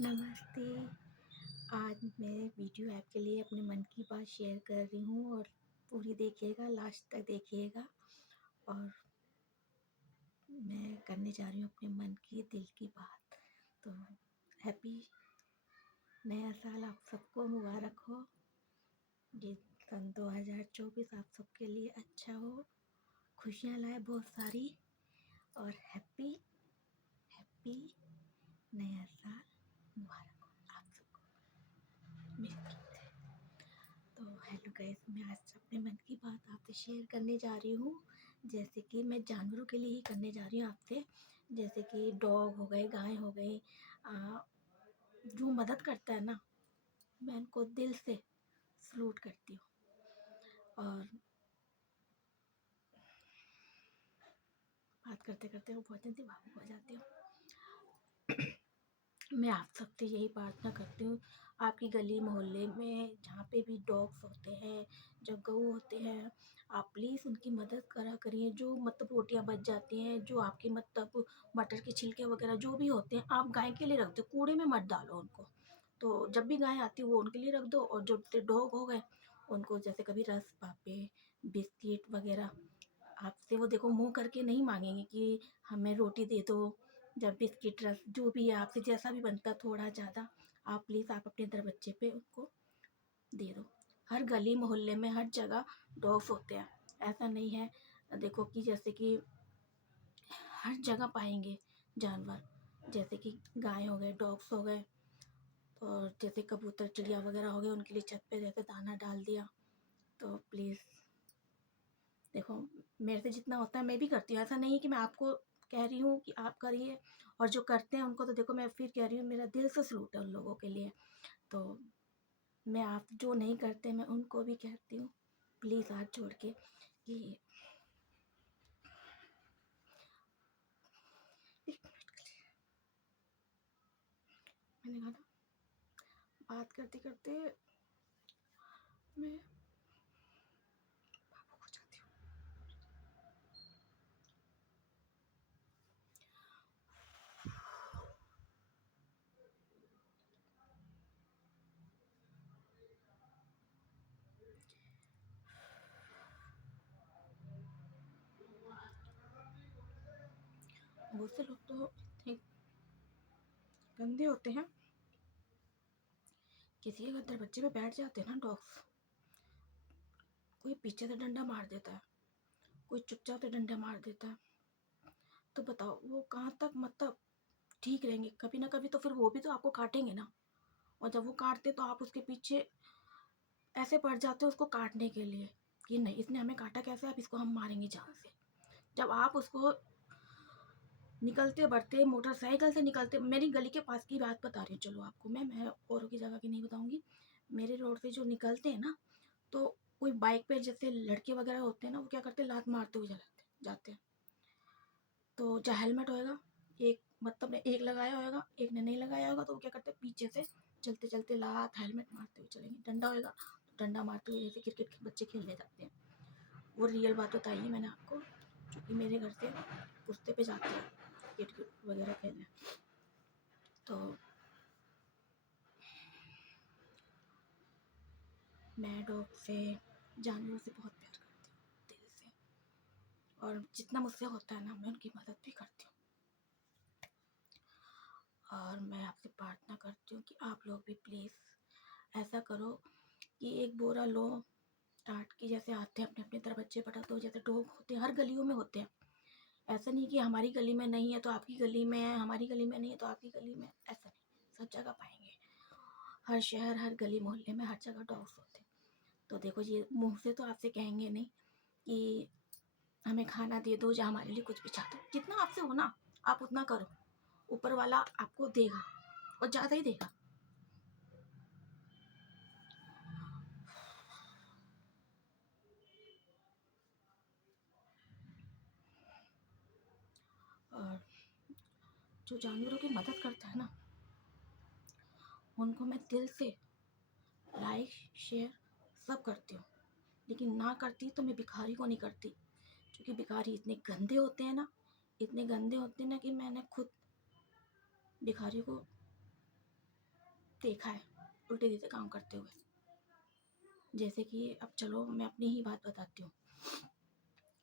नमस्ते। आज मैं वीडियो आपके लिए अपने मन की बात शेयर कर रही हूँ और पूरी देखिएगा, लास्ट तक देखिएगा। और मैं करने जा रही हूँ अपने मन की दिल की बात। तो हैप्पी नया साल आप सबको मुबारक हो। ये सन 2024 आप सबके लिए अच्छा हो, खुशियाँ लाए बहुत सारी। और हैप्पी हैप्पी नया साल मुबारक हो आप सबको मेरी तरफ से। तो हेलो गाइस, मैं आज अपने मन की बात आपसे शेयर करने जा रही हूँ। जैसे कि मैं जानवरों के लिए ही करने जा रही हूँ आपसे। जैसे कि डॉग हो गए, गाय हो गई, जो मदद करता है ना, मैं उनको दिल से सलूट करती हूँ। और बात करते करते वो बहुत जल्दी भावुक हो जाती हूँ। मैं आप सबसे यही प्रार्थना करती हूँ, आपकी गली मोहल्ले में जहाँ पे भी डॉग्स होते हैं, जो गऊ होते हैं, आप प्लीज़ उनकी मदद करा करिए। जो मतलब रोटियाँ बच जाती हैं, जो आपके मतलब मटर के छिलके वगैरह जो भी होते हैं, आप गाय के लिए रख दो, कूड़े में मत डालो उनको। तो जब भी गाय आती है वो उनके लिए रख दो। और जो डॉग हो गए उनको जैसे कभी रस पापे, बिस्किट वगैरह, आपसे वो देखो मुँह करके नहीं माँगेंगे कि हमें रोटी दे दो। जब बिस्किट रस जो भी है आपसे जैसा भी बनता थोड़ा ज़्यादा, आप प्लीज़ आप अपने दरबज्जे पे उनको दे दो। हर गली मोहल्ले में हर जगह डॉग्स होते हैं, ऐसा नहीं है। देखो कि जैसे कि हर जगह पाएंगे जानवर, जैसे कि गाय हो गए, डॉग्स हो गए, और जैसे कबूतर चिड़िया वगैरह हो गए, उनके लिए छत पे जैसे दाना डाल दिया। तो प्लीज़ देखो, मेरे से जितना होता है मैं भी करती हूँ। ऐसा नहीं है कि मैं आपको कह रही हूँ कि आप करिए, और जो करते हैं उनको तो देखो मैं फिर कह रही हूँ, मेरा दिल से सलूट है उन लोगों के लिए। तो मैं आप जो नहीं करते मैं उनको भी कहती हूँ, प्लीज़ हाथ जोड़ के कि एक मिनट के लिए। मैंने कहा ना, बात करते करते मैं भावुक हो जाती हूँ। बहुत से लोग तो इतने गंदे होते हैं, किसी के अगर बच्चे पे बैठ जाते हैं ना डॉग्स, कोई पीछे से डंडा मार देता है, कोई चुपचाप से डंडा मार देता है। तो बताओ वो कहाँ तक मतलब ठीक रहेंगे? कभी ना कभी तो फिर वो भी तो आपको काटेंगे ना। और जब वो काटते तो आप उसके पीछे ऐसे पड़ जाते हो उसको काटने के लिए कि नहीं, इसने हमें काटा कैसे, अब इसको हम मारेंगे जान से। जब आप उसको निकलते बढ़ते मोटरसाइकिल से निकलते, मेरी गली के पास की बात बता रही हूँ, चलो आपको मैं औरों की जगह की नहीं बताऊंगी। मेरे रोड से जो निकलते हैं ना, तो कोई बाइक पे जैसे लड़के वगैरह होते हैं ना, वो क्या करते हैं, लात मारते हुए जाते हैं। तो चाहे हेलमेट होएगा, एक मतलब ने एक लगाया होगा, एक ने नहीं लगाया होगा, तो वो क्या करते हैं, पीछे से चलते चलते लात हेलमेट मारते हुए चलेंगे। डंडा होएगा तो डंडा मारते हुए, जैसे क्रिकेट के बच्चे खेलने जाते हैं। वो रियल बात बताई है मैंने आपको, क्योंकि मेरे घर से कुश्ते पे जाते हैं क्रिकेट वगैरह खेलने। तो मैं डॉग से, जानवरों से बहुत प्यार करती हूँ दिल से। और जितना मुझसे होता है ना, मैं उनकी मदद भी करती हूँ। और मैं आपसे प्रार्थना करती हूँ कि आप लोग भी प्लीज़ ऐसा करो कि एक बोरा लो, टाट के जैसे आते हैं अपने अपने तरह बच्चे पटा, तो जैसे डॉग होते हैं हर गलियों में होते हैं। ऐसा नहीं कि हमारी गली में नहीं है तो आपकी गली में है, हमारी गली में नहीं है तो आपकी गली में, ऐसा नहीं, सब जगह पाएंगे। हर शहर, हर गली मोहल्ले में हर जगह डॉग्स होते हैं। तो देखो, ये मुंह से तो आपसे कहेंगे नहीं कि हमें खाना दे दो या हमारे लिए कुछ बिछा दो। जितना आपसे हो ना, आप उतना करो, ऊपर वाला आपको देगा और ज़्यादा ही देगा। और जो जानवरों की मदद करता है ना, उनको मैं दिल से लाइक शेयर सब करती हूँ। लेकिन ना करती तो मैं भिखारी को नहीं करती, क्योंकि भिखारी इतने गंदे होते हैं ना, इतने गंदे होते हैं ना, कि मैंने खुद भिखारी को देखा है उल्टे सीधे काम करते हुए। जैसे कि अब चलो मैं अपनी ही बात बताती हूँ।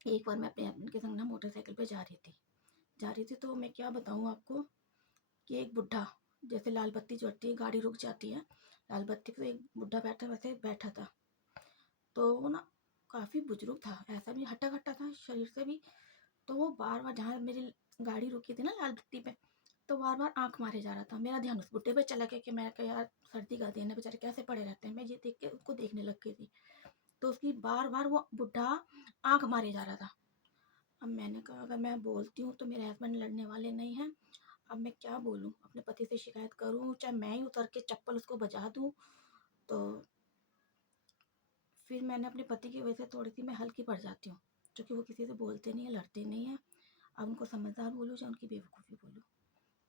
एक बार मैं अपने हस्बैंड के संग ना मोटरसाइकिल पे जा रही थी तो मैं क्या बताऊँ आपको कि एक बुढ़ा, जैसे लाल बत्ती चढ़ती है गाड़ी रुक जाती है, लाल बत्ती पे एक बुढ़ा बैठा वैसे बैठा था। तो वो ना काफ़ी बुजुर्ग था, ऐसा भी हट्टा कट्टा था शरीर से भी। तो वो बार बार जहाँ मेरी गाड़ी रुकी थी ना लाल बत्ती पे, तो बार बार आंख मारे जा रहा था। मेरा ध्यान उस बुढ़े पे चला गया कि मैं कहा यार सर्दी का दिन है, बेचारे कैसे पड़े रहते हैं। मैं ये देख के उसको देखने लग गई थी। तो उसकी बार बार वो बुढ़ा आंख मारे जा रहा था। अब मैंने कहा अगर मैं बोलती हूँ तो मेरे हस्बैंड लड़ने वाले नहीं हैं। अब मैं क्या बोलूँ, अपने पति से शिकायत करूँ, चाहे मैं ही उतर के चप्पल उसको बजा दूँ। तो फिर मैंने अपने पति की वजह से थोड़ी सी मैं हल्की पड़ जाती हूँ, क्योंकि वो किसी से बोलते नहीं है, लड़ते नहीं हैं। अब उनको समझदार बोलूँ चाहे उनकी बेवकूफ़ी बोलूँ।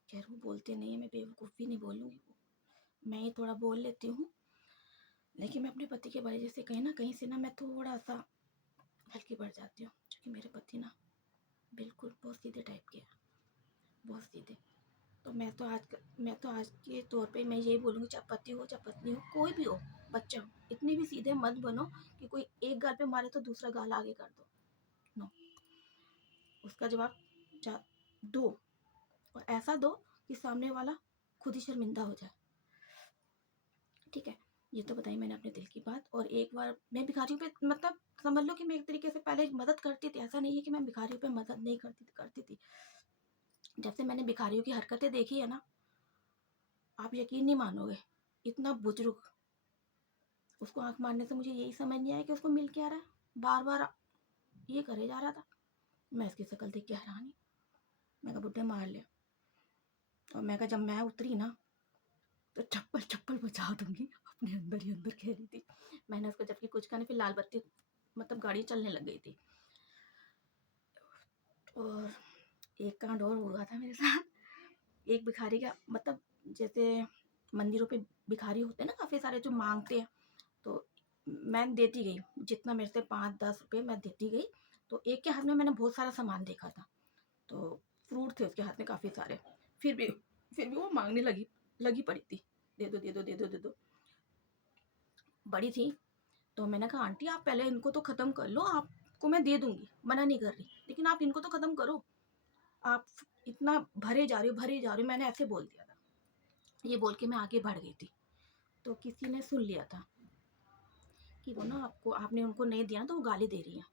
खैर वो बोलते नहीं है, मैं बेवकूफ़ी नहीं बोलूँगी, मैं ही थोड़ा बोल लेती हूँ। लेकिन मैं अपने पति के वजह से कहीं ना कहीं से ना मैं थोड़ा सा हल्की पड़ जाती हूँ, क्योंकि मेरे पति ना बिल्कुल बहुत सीधे टाइप के हैं, बहुत सीधे। तो मैं तो आज के तौर पे मैं यही बोलूँगी, चाहे पति हो चाहे पत्नी हो, कोई भी हो, बच्चा हो, इतने भी सीधे मत बनो कि कोई एक गाल पे मारे तो दूसरा गाल आगे कर दो। नो, उसका जवाब जा दो, और ऐसा दो कि सामने वाला खुद ही शर्मिंदा हो जाए। ठीक है, ये तो बताई मैंने अपने दिल की बात। और एक बार मैं भिखारियों पे मतलब समझ लो कि मैं एक तरीके से पहले मदद करती थी, ऐसा नहीं है कि मैं भिखारियों पे मदद नहीं करती थी। जब से मैंने भिखारियों की हरकतें देखी है ना, आप यकीन नहीं मानोगे, इतना बुजुर्ग, उसको आंख मारने से मुझे यही समझ नहीं आया कि उसको मिल क्या रहा है। बार बार ये करे जा रहा था। मैं इसकी शक्ल देख के हैरानी, मैं कहा बुड्ढे मार लिया। और मैं कहा जब मैं उतरी ना तो चप्पल चप्पल बचा दूंगी, अपने अंदर ही अंदर कह रही थी। मैंने उसको जबकि कुछ कहा नहीं, फिर लाल बत्ती मतलब गाड़ी चलने लग गई थी। और एक कांड और हुआ था मेरे साथ। एक भिखारी का मतलब जैसे मंदिरों पे भिखारी होते हैं ना काफ़ी सारे जो मांगते हैं, तो मैं देती गई जितना मेरे से 5-10 रुपये मैं देती गई। तो एक के हाथ में मैंने बहुत सारा सामान देखा था, तो फ्रूट थे उसके हाथ में काफ़ी सारे। फिर भी फिर भी वो मांगने लगी लगी पड़ी थी, दे दो दे दो दे दो दे दो। बड़ी थी, तो मैंने कहा आंटी आप पहले इनको तो ख़त्म कर लो, आपको मैं दे दूंगी, मना नहीं कर रही, लेकिन आप इनको तो ख़त्म करो, आप इतना भरे जा रही हो भरे जा रही हो। मैंने ऐसे बोल दिया था। ये बोल के मैं आगे बढ़ गई थी, तो किसी ने सुन लिया था कि वो ना आपको आपने उनको नहीं दिया ना तो वो गाली दे रही है।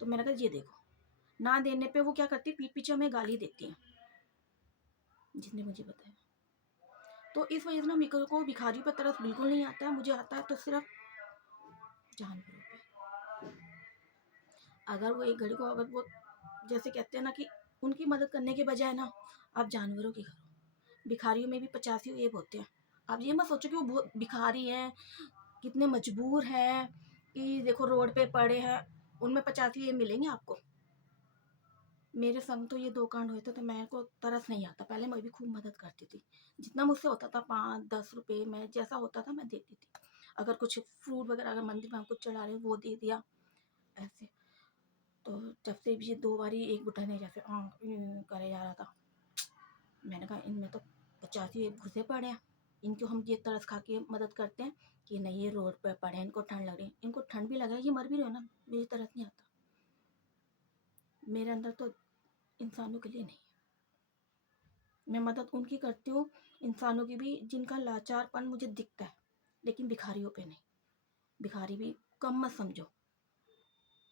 तो मैंने कहा ये देखो, ना देने पे वो क्या करती है, पीठ पीछे हमें गाली देती हैं, जिसने मुझे बताया। तो इस वजह से ना मेरे को भिखारी पर तरस बिल्कुल नहीं आता है, मुझे आता है तो सिर्फ जानवरों पे। अगर वो एक घड़ी को अगर वो जैसे कहते हैं ना कि उनकी मदद करने के बजाय ना आप जानवरों की करो। भिखारियों में भी 85 ऐब होते हैं। आप ये मत सोचो कि वो बहुत भिखारी हैं, कितने मजबूर हैं, कि देखो रोड पे पड़े हैं, उनमें 85 ऐब मिलेंगे आपको। मेरे संग तो ये 2 कांड हुए थे, तो मेरे को तरस नहीं आता। पहले मैं भी खूब मदद करती थी, जितना मुझसे होता था 5-10 रुपये में जैसा होता था मैं देती थी। अगर कुछ फ्रूट वगैरह अगर मंदिर में हम कुछ चढ़ा रहे हैं वो दे दिया, ऐसे। तो जब से भी ये 2 बारी एक बुड्ढा ने जैसे करे जा रहा था, मैंने कहा इनमें तो 85 ऐब घुसे पड़े हैं, इनको हम ये तरस खा के मदद करते हैं कि नहीं ये रोड पे पड़े हैं, इनको ठंड लग रही है। इनको ठंड भी लगा, ये मर भी रहे हो ना, मुझे तरस नहीं आता। मेरे अंदर तो इंसानों के लिए नहीं, मैं मदद उनकी करती हूँ, इंसानों की भी जिनका लाचारपन मुझे दिखता है, लेकिन भिखारियों पे नहीं। भिखारी भी कम मत समझो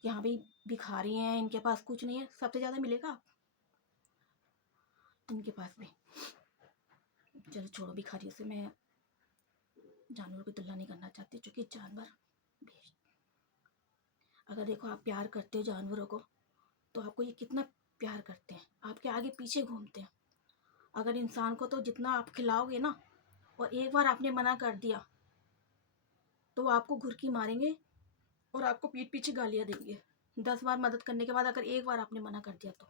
कि हाँ भाई भिखारी हैं, इनके पास कुछ नहीं है, सबसे ज़्यादा मिलेगा इनके पास भी। चलो छोड़ो भिखारियों से, मैं जानवरों की तुलना नहीं करना चाहती, क्योंकि जानवर भी, अगर देखो आप प्यार करते हो जानवरों को, तो आपको ये कितना प्यार करते हैं, आपके आगे पीछे घूमते हैं। अगर इंसान को तो जितना आप खिलाओगे ना, और एक बार आपने मना कर दिया तो वो आपको घुरकी मारेंगे और आपको पीठ पीछे गालियाँ देंगे। 10 बार मदद करने के बाद अगर एक बार आपने मना कर दिया तो।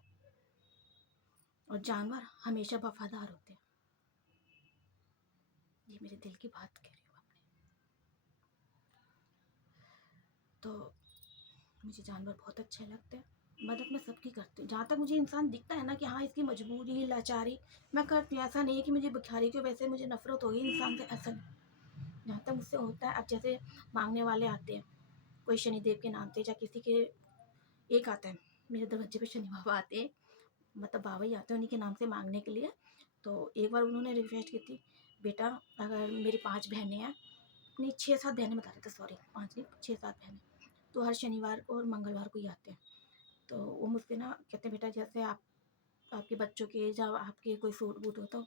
और जानवर हमेशा वफादार होते हैं, ये मेरे दिल की बात कह रही हूँ आपने। तो मुझे जानवर बहुत अच्छे लगते हैं, मदद मैं सबकी करती हूँ, जहाँ तक मुझे इंसान दिखता है ना कि हाँ इसकी मजबूरी लाचारी, मैं करती हूँ। ऐसा नहीं है कि मुझे भिखारी की वजह से मुझे नफरत होगी इंसान से, ऐसा नहीं। जहाँ तक मुझसे होता है, अब जैसे मांगने वाले आते हैं कोई शनिदेव के नाम से, या किसी के एक आता है मेरे दरवाजे पे शनि बाबा आते हैं, मतलब बाबा ही आते हैं उन्हीं के नाम से मांगने के लिए। तो एक बार उन्होंने रिक्वेस्ट की थी, बेटा अगर मेरी 5 बहनें हैं, नहीं 6-7 बहनें बता रहे थे, सॉरी 5 नहीं 6-7 बहनें, तो हर शनिवार को और मंगलवार को ही आते हैं। तो वो मुझसे ना कहते हैं, बेटा जैसे आप आपके बच्चों के या आपके कोई सूट बूट हो, तो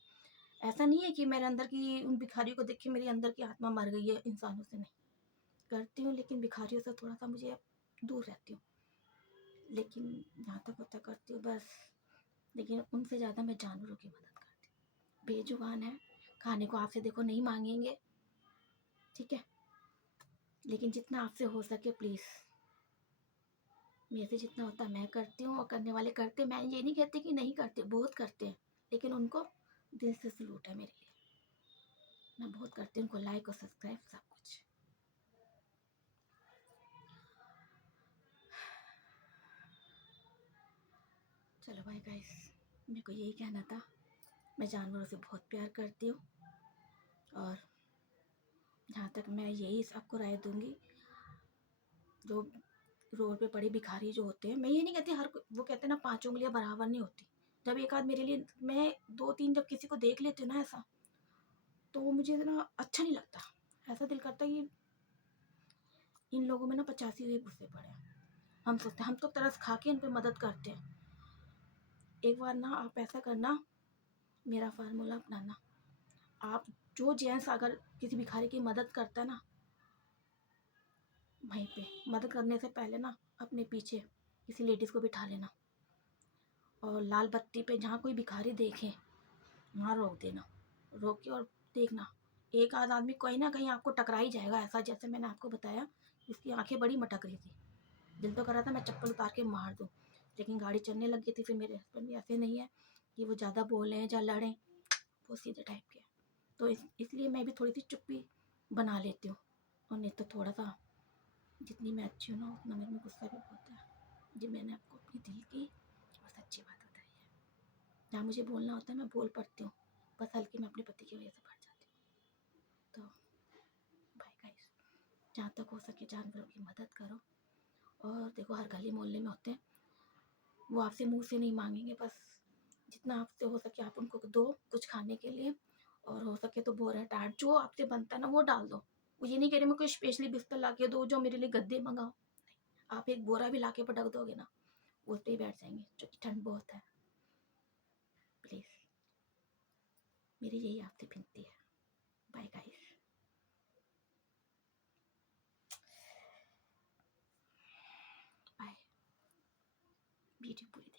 ऐसा नहीं है कि मेरे अंदर की उन भिखारियों को देख के मेरी अंदर की आत्मा मर गई है, इंसानों से नहीं, करती हूँ लेकिन भिखारियों से थोड़ा सा मुझे दूर रहती हूँ, लेकिन जहाँ तक होता करती हूँ बस। लेकिन उनसे ज़्यादा मैं जानवरों की मदद करती हूँ। बेजुबान है, खाने को आपसे देखो नहीं मांगेंगे, ठीक है, लेकिन जितना आपसे हो सके प्लीज़, मेरे से जितना होता है मैं करती हूँ, और करने वाले करते हैं। मैं ये नहीं कहती कि नहीं करते, बहुत करते हैं, लेकिन उनको दिल से सलूट है मेरे लिए, मैं बहुत करती हूँ, उनको लाइक और सब्सक्राइब सब कुछ। चलो बाय गाइस, मेरे को यही कहना था। मैं जानवरों से बहुत प्यार करती हूँ, और जहाँ तक मैं यही आपको राय दूँगी, जो रोड पे पड़े भिखारी जो होते हैं, मैं ये नहीं कहती हर वो कहते हैं ना 5 उँगलियाँ बराबर नहीं होती। जब एक आध मेरे लिए, मैं 2-3 जब किसी को देख लेती हूँ ना ऐसा, तो वो मुझे इतना अच्छा नहीं लगता। ऐसा दिल करता है कि इन लोगों में ना 85 हुए घुसे पड़े हैं। हम सोचते हैं हम तो तरस खा के इन पे मदद करते हैं। एक बार ना आप ऐसा करना, मेरा फार्मूला अपनाना, आप जो जेंट्स अगर किसी भिखारी की मदद करता है ना, वहीं पे मदद करने से पहले ना अपने पीछे किसी लेडीज़ को बिठा लेना, और लाल बत्ती पे जहाँ कोई भिखारी देखे वहाँ रोक देना, रोक के और देखना, एक आध आदमी कहीं ना कहीं आपको टकरा ही जाएगा। ऐसा जैसे मैंने आपको बताया, इसकी आंखें बड़ी मटक रही थी, दिल तो कर रहा था मैं चप्पल उतार के मार दूँ, लेकिन गाड़ी चलने लग गई थी। फिर मेरे हस्बैंड भी ऐसे नहीं है कि वो ज़्यादा बोलें या लड़ें, वो सीधे टाइप के हैं, तो इसलिए मैं भी थोड़ी सी चुप्पी बना लेती हूँ। और नहीं तो थोड़ा सा, जितनी मैं अच्छी हूँ ना उतना मेरे में गुस्सा भी बहुत है। जी मैंने आपको अपनी दिल की और सच्ची बात बताई है, जहाँ मुझे बोलना होता है मैं बोल पड़ती हूँ, बस हल्की मैं अपने पति की वजह से बढ़ जाती हूँ। तो बाय गाइस, जहाँ तक हो सके जानवरों की मदद करो। और देखो हर गली मोहल्ले में होते हैं, वो आपसे मुंह से नहीं मांगेंगे, बस जितना आपसे हो सके आप उनको दो कुछ खाने के लिए, और हो सके तो बोरा टाट जो आपसे बनता है ना वो डाल दो। वो ये नहीं कह रही मैं कोई स्पेशली बिस्तर ला के दो जो मेरे लिए गद्दे मंगाओ, आप एक बोरा भी ला के पटक दोगे ना, वो उस पर ही बैठ जाएंगे, क्योंकि ठंड बहुत है। प्लीज़ मेरी यही आपसे विनती है। बाय गाइस, बाय, वीडियो पूरी